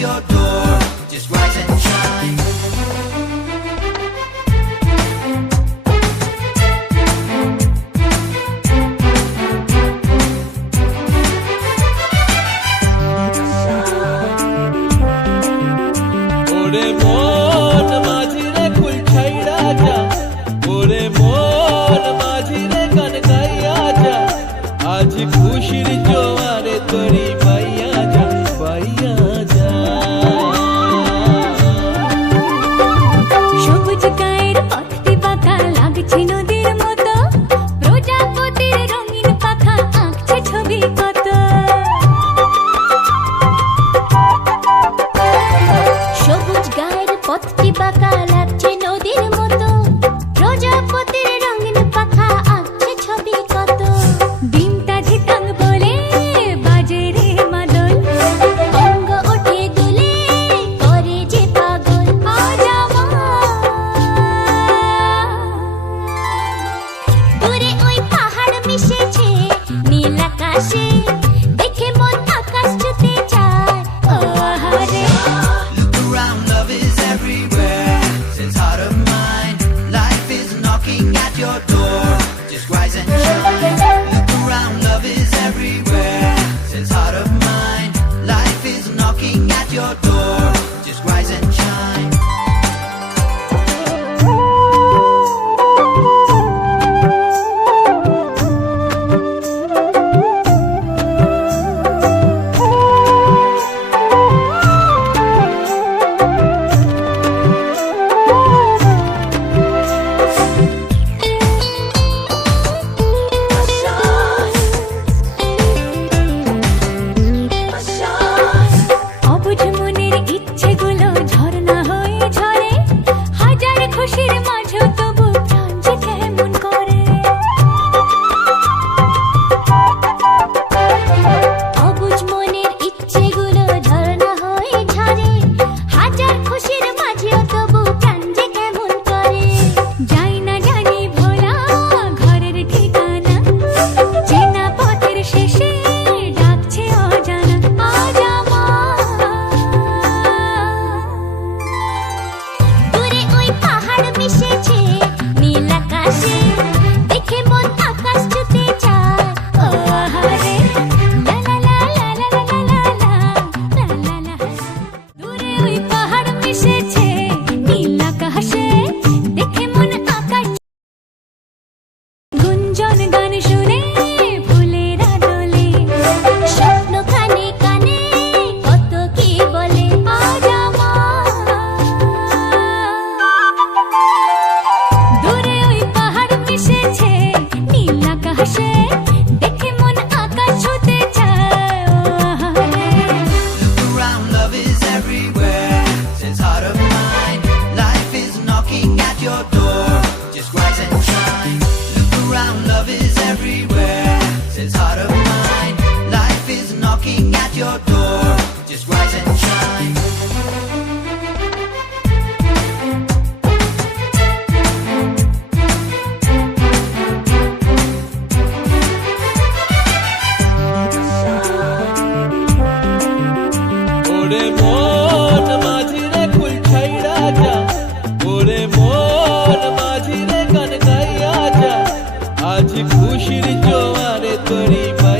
your door. Just rise and shine. ওরে মন মাঝিরে কুল ছাইড়া যা, ওরে মন মাঝিরে গান গাইয়া যা, আজ খুশির জোয়ারে তরি পাইয়া যা, পাইয়া যা। সবুজ গায়ের পথটি বাঁকা লাগছে নদীর মতো, প্রজাপতির রঙিন পাখা আঁকছে ছবি কত। সবুজ গায়ের পথটি বাঁকা লাগছে নদীর মতো, প্রজাপতির রঙিন পাখা আঁকছে ছবি কত। ডিমটা ঝিতাং বলে বাজে রে মাদল, অঙ্গ ওঠে দুলে করে যে পাগল। আজ দূরে ওই পাহাড় মিশেছে নীল আকাশে, দেখে মন আকাশ ছুতে চায়। ও আহারে Look around, love is everywhere. Since heart of mine, life is knocking at your door. Just rise and shine. Look around, love is everywhere. Since heart of mine, life is knocking at your door. Just rise and shine. অবুঝ মনের ইচ্ছেগুলো ঝরনা হয়ে ঝরে, হাজার খুশির মাঝেও তবু প্রাণ যে কেমন করে। অবুঝ মনের ইচ্ছেগুলো ঝরনা হয়ে ঝরে, হাজার খুশির মাঝেও তবু প্রাণ যে কেমন করে। যাই না জানি ভোলা ঘরের ঠিকানা, চেনা পথের শেষে ডাকছে অজানা। আজ দূরে ওই পাহাড় মিশেছে নীল আকাশে, দেখে মন আকাশ ছুতে চায়। ও আহারে লা লা লা লা লা লা লা লা লা লা লা। দূরে ওই পাহাড় মিশেছে নীল আকাশে, দেখে মন আকাশ। গুঞ্জন গান শুনে ফুলেরা দোলে, স্বপ্ন কানে কানে কত কি বলে। আজ দূরে ওই পাহাড় মিশেছে নীল আকাশে, দেখে মন আকাশ ছুতে চায়। ও আহারে Look around, love is everywhere. Since heart of mine, life is knocking at your door. Just rise and shine. Look around, love is everywhere. Since heart of mine, life is knocking at your door. Just rise and shine.